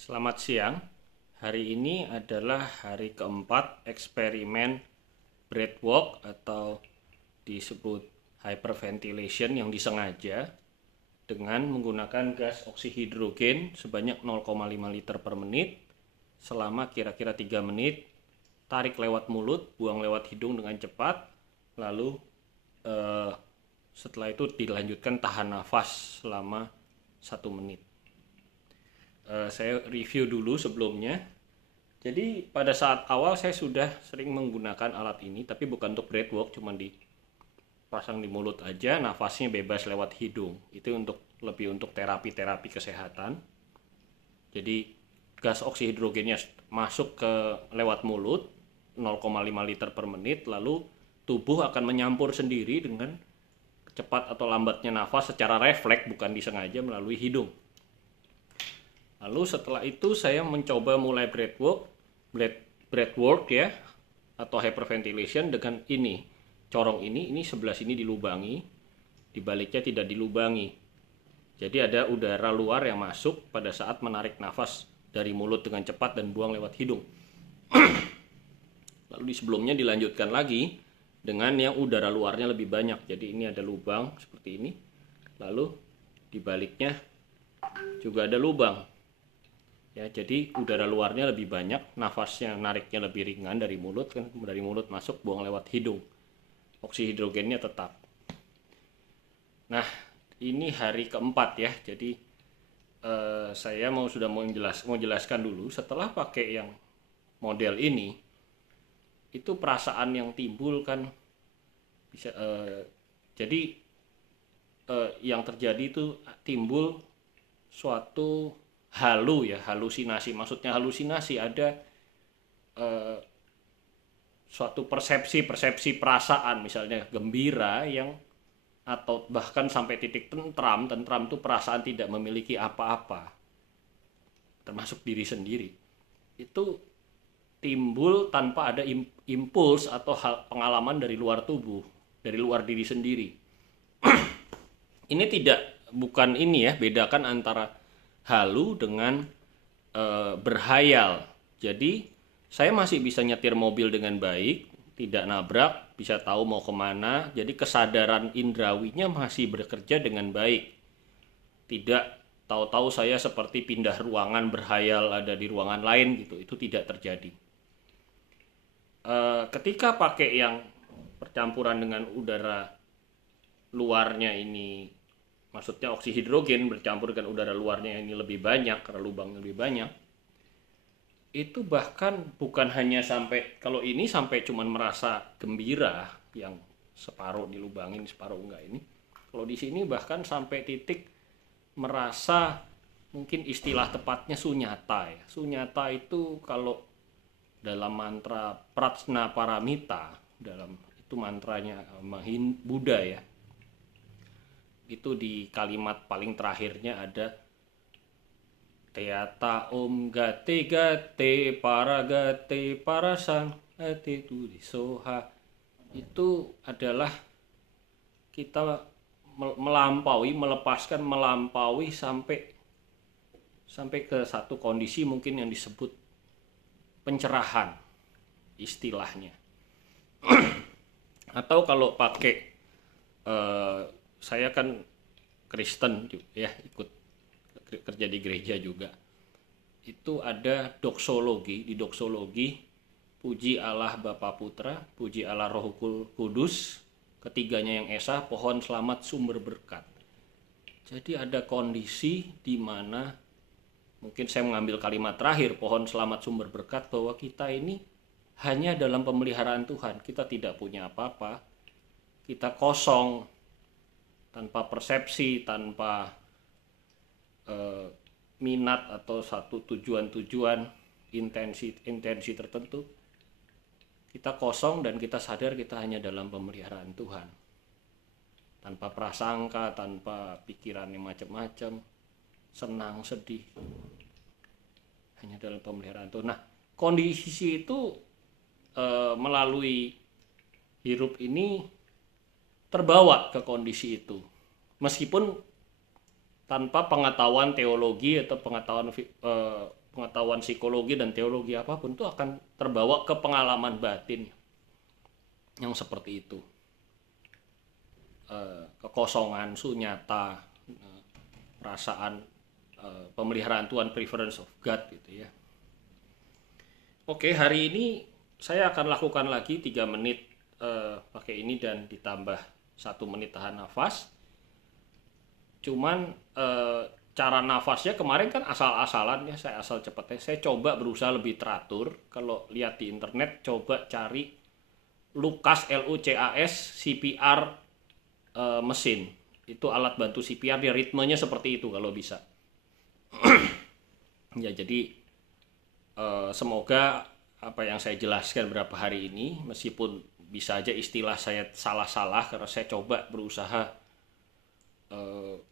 Selamat siang. Hari ini adalah hari keempat eksperimen breathwork atau disebut hyperventilation yang disengaja dengan menggunakan gas oksihidrogen sebanyak 0,5 liter per menit selama kira-kira 3 menit. Tarik lewat mulut, buang lewat hidung dengan cepat, lalu setelah itu dilanjutkan tahan nafas selama 1 menit. Saya review dulu sebelumnya. Jadi pada saat awal saya sudah sering menggunakan alat ini, tapi bukan untuk breathwork, cuma dipasang di mulut aja, nafasnya bebas lewat hidung. Itu lebih untuk terapi kesehatan. Jadi gas oksihidrogennya masuk ke lewat mulut 0,5 liter per menit, lalu tubuh akan menyampur sendiri dengan cepat atau lambatnya nafas secara refleks, bukan disengaja, melalui hidung. Lalu setelah itu saya mencoba mulai breathwork ya, atau hyperventilation dengan ini. Corong ini sebelah sini dilubangi, di baliknya tidak dilubangi. Jadi ada udara luar yang masuk pada saat menarik nafas dari mulut dengan cepat dan buang lewat hidung. Lalu di sebelumnya dilanjutkan lagi dengan yang udara luarnya lebih banyak. Jadi ini ada lubang seperti ini. Lalu di baliknya juga ada lubang. Ya, jadi udara luarnya lebih banyak, nafasnya nariknya lebih ringan dari mulut, kan dari mulut masuk, buang lewat hidung. Oksihidrogennya tetap. Nah, ini hari keempat ya. Jadi saya mau jelaskan dulu. Setelah pakai yang model ini, itu perasaan yang timbul kan bisa jadi yang terjadi itu timbul suatu halusinasi. Maksudnya halusinasi ada suatu persepsi perasaan, misalnya gembira yang atau bahkan sampai titik tentram itu perasaan tidak memiliki apa-apa termasuk diri sendiri. Itu timbul tanpa ada impuls atau pengalaman dari luar tubuh, dari luar diri sendiri. Ini bukan ini ya, bedakan antara halu dengan berhayal. Jadi saya masih bisa nyetir mobil dengan baik, tidak nabrak, bisa tahu mau kemana. Jadi kesadaran indrawinya masih bekerja dengan baik. Tidak tahu-tahu saya seperti pindah ruangan, berhayal ada di ruangan lain gitu. Itu tidak terjadi. Ketika pakai yang percampuran dengan udara luarnya ini, maksudnya oksihidrogen bercampur dengan udara luarnya ini lebih banyak karena lubangnya lebih banyak, itu bahkan bukan hanya sampai, kalau ini sampai cuman merasa gembira yang separuh dilubangin separuh enggak, ini kalau di sini bahkan sampai titik merasa, mungkin istilah tepatnya sunyata ya. Sunyata itu kalau dalam mantra Prajna Paramita, dalam itu mantranya Buddha ya, itu di kalimat paling terakhirnya ada Teata Om Gate Gate Paragate Parasan Ate Tudisoha. Itu adalah kita melampaui sampai ke satu kondisi mungkin yang disebut pencerahan istilahnya. Atau kalau pakai saya kan Kristen ya, ikut kerja di gereja juga. Itu ada doksologi. Di doksologi, puji Allah Bapa Putra, puji Allah Roh Kudus, ketiganya yang esa, pohon selamat sumber berkat. Jadi ada kondisi di mana mungkin saya mengambil kalimat terakhir, pohon selamat sumber berkat, bahwa kita ini hanya dalam pemeliharaan Tuhan. Kita tidak punya apa-apa. Kita kosong, tanpa persepsi, tanpa minat atau satu tujuan intensi tertentu. Kita kosong dan kita sadar kita hanya dalam pemeliharaan Tuhan. Tanpa prasangka, tanpa pikiran yang macam-macam, senang, sedih, hanya dalam pemeliharaan Tuhan. Nah, kondisi itu melalui hirup ini terbawa ke kondisi itu, meskipun tanpa pengetahuan teologi atau pengetahuan pengetahuan psikologi dan teologi apapun itu akan terbawa ke pengalaman batin yang seperti itu. Kekosongan, sunyata, perasaan pemeliharaan Tuhan, preference of God gitu ya. Oke, hari ini saya akan lakukan lagi 3 menit pakai ini dan ditambah 1 menit tahan nafas. Cuman cara nafasnya kemarin kan asal-asalan ya, saya asal cepetnya. Saya coba berusaha lebih teratur. Kalau lihat di internet coba cari Lucas LUCAS CPR mesin. Itu alat bantu CPR, dia ritmenya seperti itu kalau bisa. Ya jadi semoga apa yang saya jelaskan beberapa hari ini, meskipun bisa aja istilah saya salah-salah karena saya coba berusaha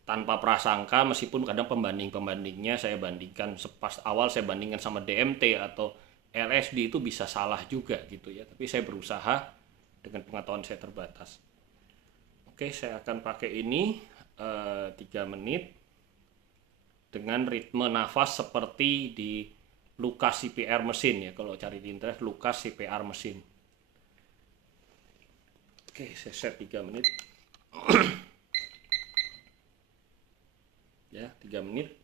tanpa prasangka, meskipun kadang pembandingnya saya bandingkan pas awal saya bandingkan sama DMT atau LSD itu bisa salah juga gitu ya, tapi saya berusaha dengan pengetahuan saya terbatas. Oke, saya akan pakai ini 3 menit dengan ritme nafas seperti di Lucas CPR mesin ya, kalau cari di internet Lucas CPR mesin. Oke, saya set 3 menit. Ya, 3 menit.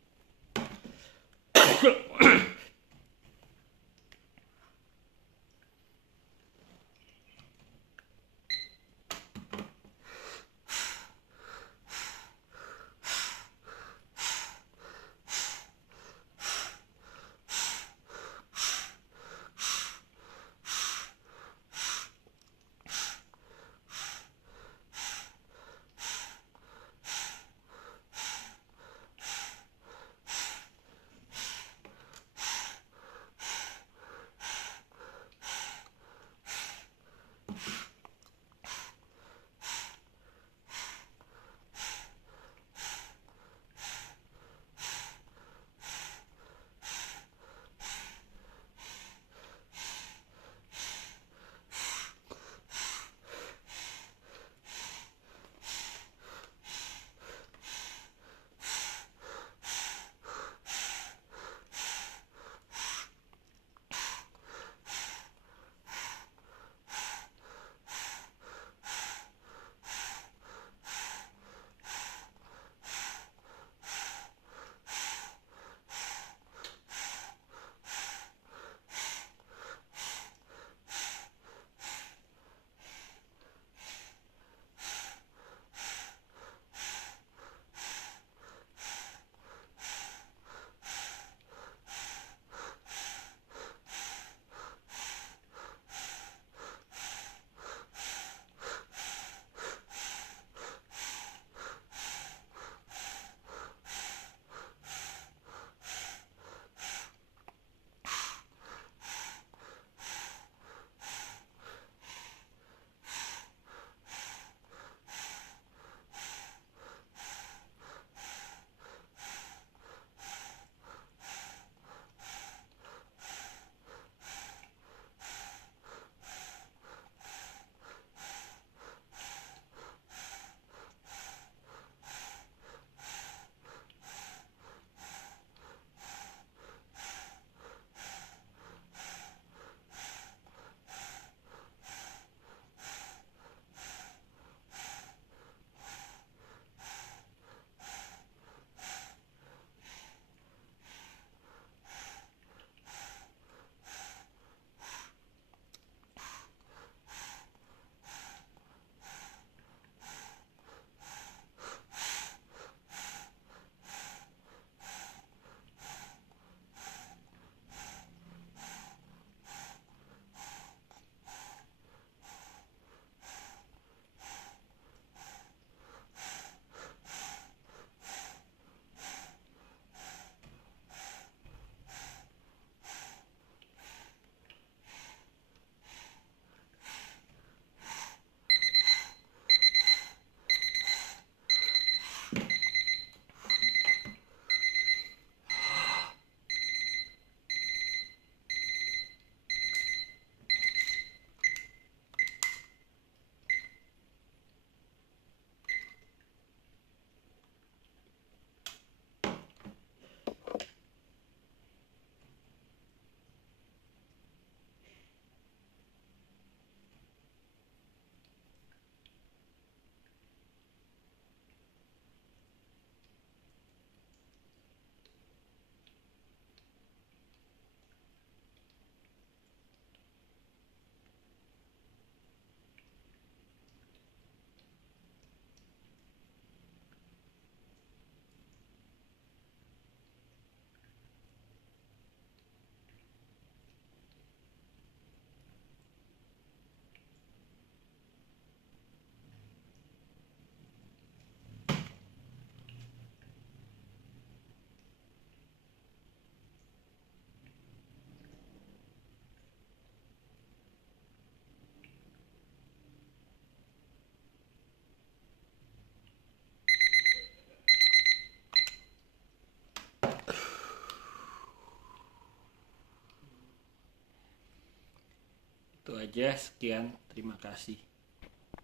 Itu aja, sekian, terima kasih.